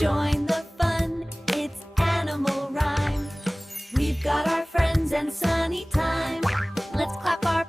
Join the fun, it's animal rhyme. We've got our friends and sunny time. Let's clap our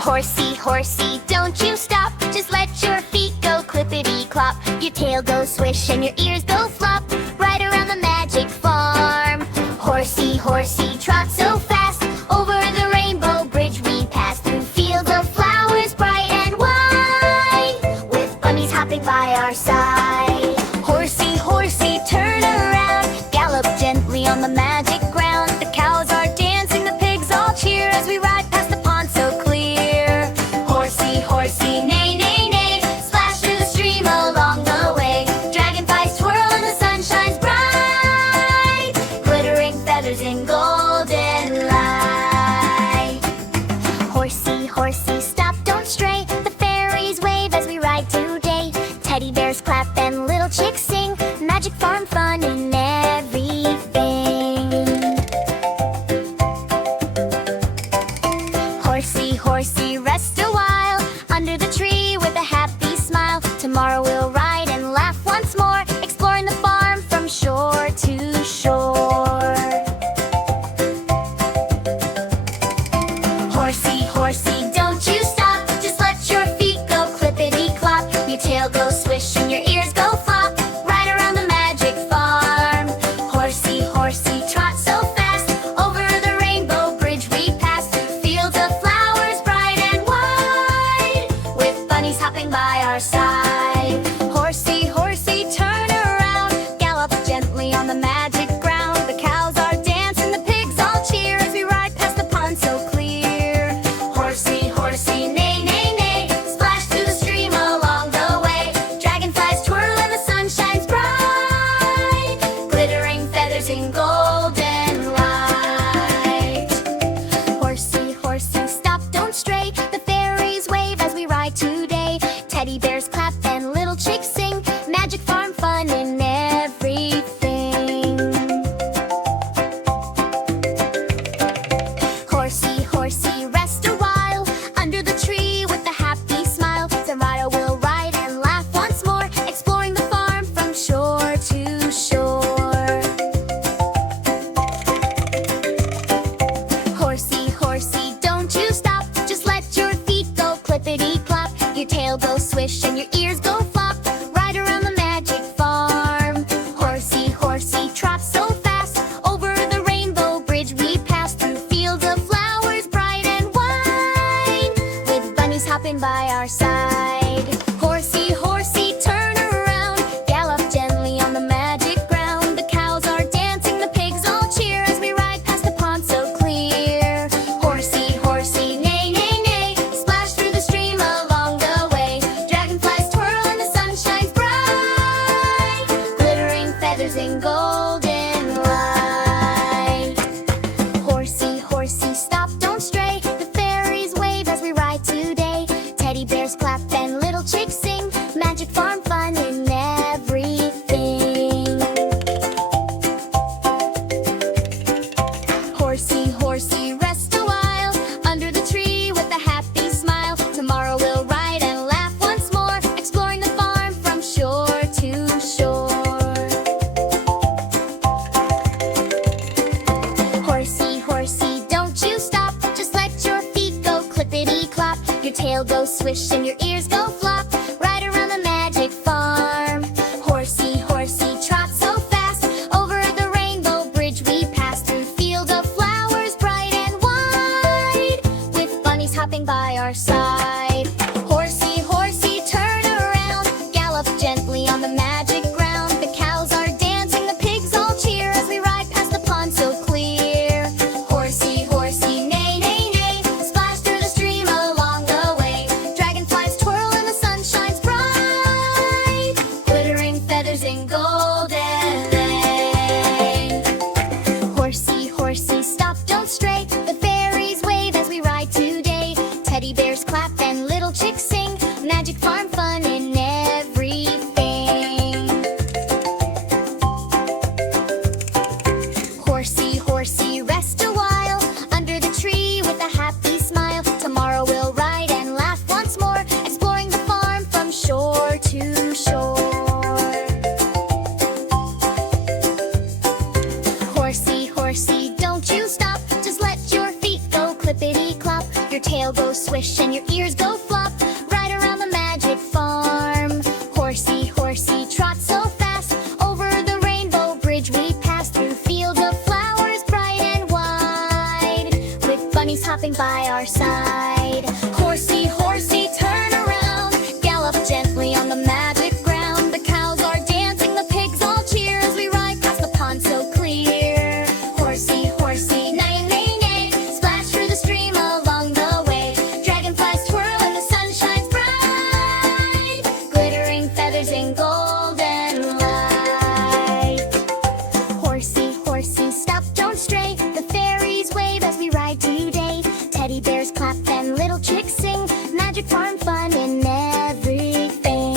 Horsey, horsey, don't you stop. Just let your feet go clippity-clop. Your tail goes swish and your ears go flop. Right around the magic farm. Horsey, horsey, trot so fast. Over the rainbow bridge we pass. Through fields of flowers bright and wide. With bunnies hopping by our side. Horsey, horsey, turn around. Gallop gently on the magic ground. The cows are dancing, the pigs all cheer as we ride past the pond so clear. Horsey, horsey, neigh, neigh, neigh. Splash through the stream along the way. Dragonflies twirl and the sun shines bright. Glittering feathers in golden light. Horsey, horsey, stop, don't stray. The fairies wave as we ride today. Teddy bears clap and little chicks sing. Magic farm fun in everything. Horsey, horsey, rest a while under the tree with a happy smile. Tomorrow we'll ride and laugh once more, exploring the farm from shore to shore. Horsey, horsey, don't you stop. Just let your feet go clippity-clop. Your tail goes swish and your ears go flop. Right around the magic farm. Horsey, horsey, trot so fast. Over the rainbow bridge we pass. Through fields of flowers bright and wide. With bunnies hopping by our side. Horsey, horsey, turn around. Gallop gently on the magic ground. The cows are dancing, the pigs all cheer as we ride past the pond so clear. Horsey, horsey, neigh, neigh, neigh. Splash through the stream along the way. Dragonflies twirl and the sun shines bright. Glittering feathers in golden light. Horsey, horsey, stop, don't stray. The fairies wave as we ride today. Teddy bears clap and little chicks sing. Magic farm fun in everything. Horsey, horsey, rest a while under the tree with a happy smile. Tomorrow we'll ride and laugh once more, exploring the farm from shore to shore. Horsey, horsey, don't you stop. Just let your feet go clippity-clop. Your tail goes swish and your ears go flop. Right around the magic farm. Horsey, horsey, trot so fast. Over the rainbow bridge we pass. Through fields of flowers bright and wide. With bunnies hopping by our side. Horsey, horsey, turn around. Gallop gently on the magic ground. The cows are dancing, the pigs all cheer as we ride past the pond so clear. Horsey, horsey, neigh, neigh, neigh. Splash through the stream along the way. Dragonflies twirl and the sun shines bright. Glittering feathers in golden light. Horsey, horsey, stop, don't stray. The fairies wave as we ride today. Teddy bears clap and little chicks sing. Magic farm fun in everything. Horsey, horsey, rest a while under the tree with a happy smile. Tomorrow we'll ride and laugh once more, exploring the farm from shore to shore. Horsey, horsey, don't you stop. Just let your feet go clippity-clop. Your tail goes swish and your ears go flop. Right around the magic farm. Horsey, horsey, trot so fast. Over the rainbow bridge we pass. Through fields of flowers bright and wide. With bunnies hopping by our side. Horsey, horsey, turn around. Gallop gently on the magic ground. The cows are dancing, the pigs all cheer as we ride past the pond so clear. Horsey, horsey, neigh, neigh, neigh. Splash through the stream along the way. Dragonflies twirl and the sun shines bright. Glittering feathers in golden light. Horsey, horsey, stop, don't stray. The fairies wave as we ride today. Teddy bears clap and little chicks sing. Magic farm fun in everything. Horsey, horsey, rest a while under the tree with a happy smile. Tomorrow we'll ride and laugh once more, exploring the farm hopping by our side. Horsey, horsey, turn around, gallop gently on the magic ground. The cows are dancing, the pigs all cheer as we ride past the pond so clear. Horsey, horsey, neigh, neigh, neigh, splash through the stream along the way. Dragonflies twirl and the sun shines bright, glittering feathers in golden light. Horsey, horsey, stop, don't stray, the fairies wave as we ride today. Teddy bears clap and little chicks sing, magic farm fun in everything.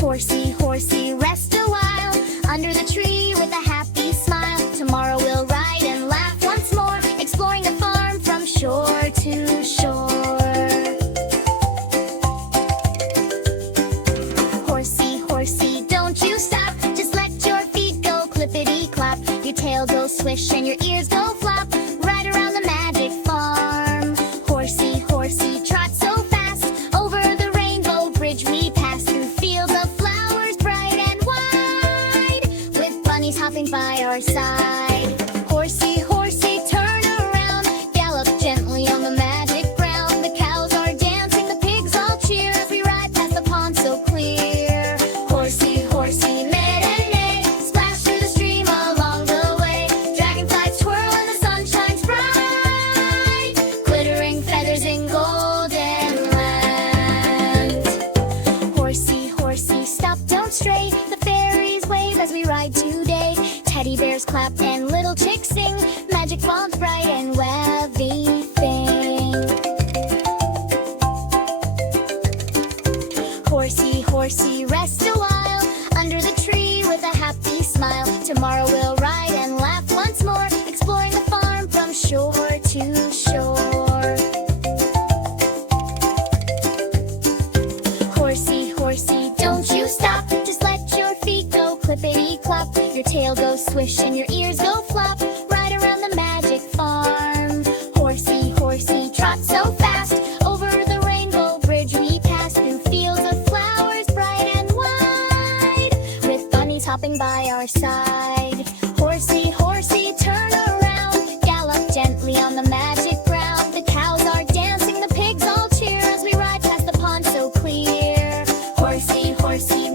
Horsey, horsey, rest a while under the tree with a happy smile. Tomorrow we'll ride and laugh once more, exploring the farm from shore to shore. Horsey, horsey, don't you stop, just let your feet go clippity-clop. Your tail goes swish and your ears go flop, right around the magic farm. Horsey, horsey, trot so fast, over the rainbow bridge we pass, through fields of flowers bright and wide, with bunnies hopping by our side. Horsey, horsey, turn around, gallop gently on the magic ground. The cows are dancing, the pigs all cheer as we ride past the pond so clear. Horsey, horsey, neigh and neigh, splash through the stream along the way. Dragonflies twirl and the sun shines bright, glittering feathers in golden land. Horsey, horsey, stop, don't stray, the fairies wave as we ride today. Teddy bears clap and little chicks sing, magic wands bright and wavy thing. Horsey, horsey, rest a while under the tree with a happy smile. Tomorrow we'll ride and laugh once more, exploring the farm from shore to shore. Horsey, horsey, don't you stop, just let your feet go clippity-clop. Your tail goes swish and your ears go flop, right around the magic farm. Horsey, horsey, trot so fast, over the rainbow bridge we pass, through fields of flowers bright and wide, with bunnies hopping by our side. Horsey, horsey, turn around, gallop gently on the magic ground. The cows are dancing, the pigs all cheer as we ride past the pond so clear. Horsey, horsey,